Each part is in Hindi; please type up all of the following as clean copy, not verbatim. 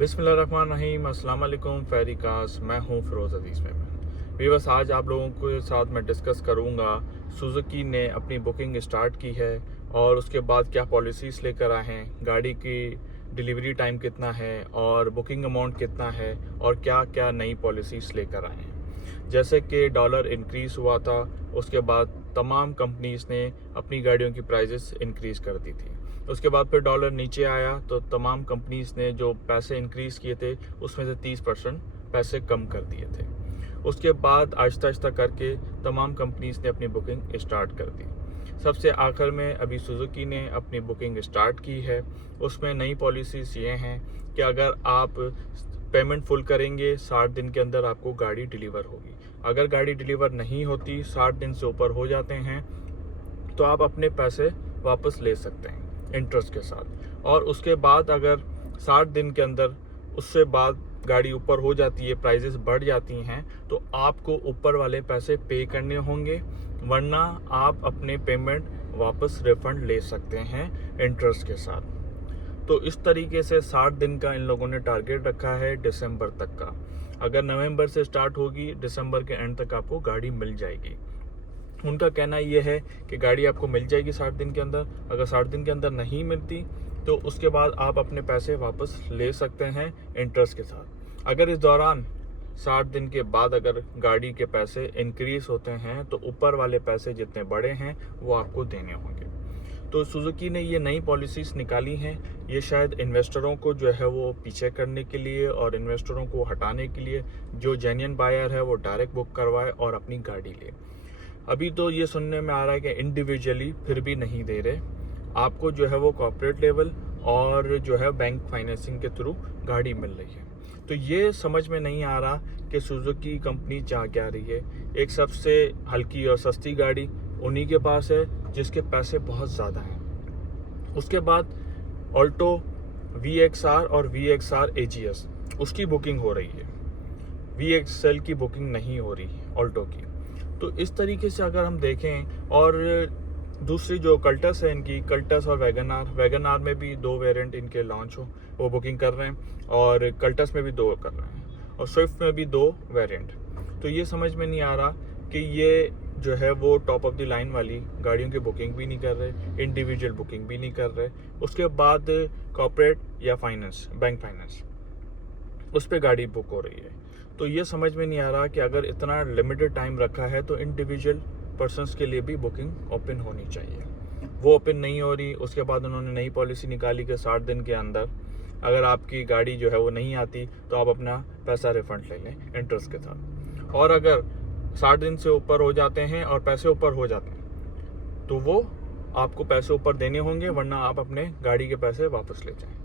बिस्मिल्लाहिर्रहमानिर्रहीम, अस्सलाम वालेकुम फेरी कार्स। मैं हूं फ़िरोज़ अज़ीज़ मेमन। व्यूअर्स, आज आप लोगों के साथ मैं डिस्कस करूंगा सुजुकी ने अपनी बुकिंग स्टार्ट की है और उसके बाद क्या पॉलिसीज़ लेकर आए हैं, गाड़ी की डिलीवरी टाइम कितना है और बुकिंग अमाउंट कितना है और क्या क्या नई पॉलिसीज़ लेकर आए हैं। जैसे कि डॉलर इंक्रीज़ हुआ था, उसके बाद तमाम कंपनीज़ ने अपनी गाड़ियों की प्राइजेस इंक्रीज़ कर दी थी। उसके बाद फिर डॉलर नीचे आया तो तमाम कंपनीज़ ने जो पैसे इंक्रीज़ किए थे उसमें से 30% पैसे कम कर दिए थे। उसके बाद आहिस्ता आहिस्ता करके तमाम कंपनीज़ ने अपनी बुकिंग स्टार्ट कर दी। सबसे आखिर में अभी सुजुकी ने अपनी बुकिंग स्टार्ट की है। उसमें नई पॉलिसीज़ ये हैं कि अगर आप पेमेंट फुल करेंगे 60 दिन के अंदर आपको गाड़ी डिलीवर होगी। अगर गाड़ी डिलीवर नहीं होती, 60 दिन से ऊपर हो जाते हैं, तो आप अपने पैसे वापस ले सकते हैं इंटरेस्ट के साथ। और उसके बाद अगर 60 दिन के अंदर उससे बाद गाड़ी ऊपर हो जाती है, प्राइजेस बढ़ जाती हैं, तो आपको ऊपर वाले पैसे पे करने होंगे, वरना आप अपने पेमेंट वापस रिफंड ले सकते हैं इंटरेस्ट के साथ। तो इस तरीके से 60 दिन का इन लोगों ने टारगेट रखा है दिसंबर तक का। अगर नवंबर से स्टार्ट होगी, दिसंबर के एंड तक आपको गाड़ी मिल जाएगी। उनका कहना यह है कि गाड़ी आपको मिल जाएगी 60 दिन के अंदर। अगर 60 दिन के अंदर नहीं मिलती तो उसके बाद आप अपने पैसे वापस ले सकते हैं इंटरेस्ट के साथ। अगर इस दौरान 60 दिन के बाद अगर गाड़ी के पैसे इंक्रीज होते हैं तो ऊपर वाले पैसे जितने बड़े हैं वो आपको देने होंगे। तो सुजुकी ने ये नई पॉलिसीज़ निकाली हैं, ये शायद इन्वेस्टरों को जो है वो पीछे करने के लिए और इन्वेस्टरों को हटाने के लिए, जो जेन्युइन बायर है वो डायरेक्ट बुक करवाए और अपनी गाड़ी ले। अभी तो ये सुनने में आ रहा है कि इंडिविजुअली फिर भी नहीं दे रहे, आपको जो है वो कॉर्पोरेट लेवल और जो है बैंक फाइनेंसिंग के थ्रू गाड़ी मिल रही है। तो ये समझ में नहीं आ रहा कि सुजुकी कंपनी चाह क्या रही है। एक सबसे हल्की और सस्ती गाड़ी उन्हीं के पास है जिसके पैसे बहुत ज़्यादा हैं। उसके बाद ऑल्टो VXR और VXR AGS उसकी बुकिंग हो रही है, VXL की बुकिंग नहीं हो रही ऑल्टो की। तो इस तरीके से अगर हम देखें, और दूसरी जो कल्टस है इनकी, कल्टस और वैगन आर में भी 2 वेरिएंट इनके लॉन्च हो, वो बुकिंग कर रहे हैं, और कल्टस में भी 2 कर रहे हैं, और स्विफ्ट में भी 2 वेरिएंट। तो ये समझ में नहीं आ रहा कि ये जो है वो टॉप ऑफ द लाइन वाली गाड़ियों की बुकिंग भी नहीं कर रहे, इंडिविजुअल बुकिंग भी नहीं कर रहे। उसके बाद कॉर्पोरेट या फाइनेंस, बैंक फाइनेंस, उस पर गाड़ी बुक हो रही है। तो ये समझ में नहीं आ रहा कि अगर इतना लिमिटेड टाइम रखा है तो इंडिविजुअल पर्सन्स के लिए भी बुकिंग ओपन होनी चाहिए। वो ओपन नहीं हो रही। उसके बाद उन्होंने नई पॉलिसी निकाली कि 60 दिन के अंदर अगर आपकी गाड़ी जो है वो नहीं आती तो आप अपना पैसा रिफंड ले लें इंटरेस्ट के साथ। और अगर 60 दिन से ऊपर हो जाते हैं और पैसे ऊपर हो जाते हैं तो वो आपको पैसे ऊपर देने होंगे, वरना आप अपने गाड़ी के पैसे वापस ले जाएं।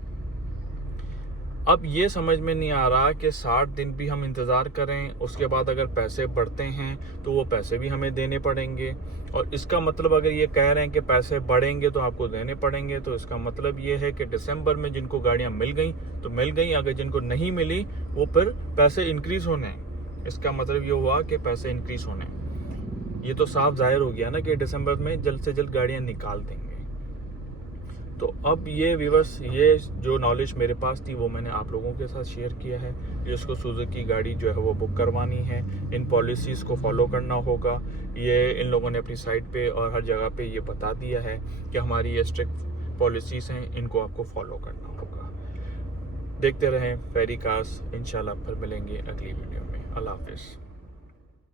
अब ये समझ में नहीं आ रहा कि 60 दिन भी हम इंतज़ार करें, उसके बाद अगर पैसे बढ़ते हैं तो वो पैसे भी हमें देने पड़ेंगे। और इसका मतलब अगर ये कह रहे हैं कि पैसे बढ़ेंगे तो आपको देने पड़ेंगे, तो इसका मतलब ये है कि दिसंबर में जिनको गाड़ियां मिल गई तो मिल गई, अगर जिनको नहीं मिली वो फिर पैसे इंक्रीज़ होने हैं। इसका मतलब ये हुआ कि पैसे इंक्रीज़ होने हैं। ये तो साफ जाहिर हो गया ना कि दिसंबर में जल्द से जल्द गाड़ियाँ निकाल देंगे। तो अब ये व्यूअर्स, ये जो नॉलेज मेरे पास थी वो मैंने आप लोगों के साथ शेयर किया है। जिसको सुजुकी गाड़ी जो है वो बुक करवानी है, इन पॉलिसीज़ को फॉलो करना होगा। ये इन लोगों ने अपनी साइट पे और हर जगह पे ये बता दिया है कि हमारी ये स्ट्रिक्ट पॉलिसीज़ हैं, इनको आपको फॉलो करना होगा। देखते रहें फेरी कार्स, इंशाल्लाह फिर मिलेंगे अगली वीडियो में। अल्लाह हाफिज़।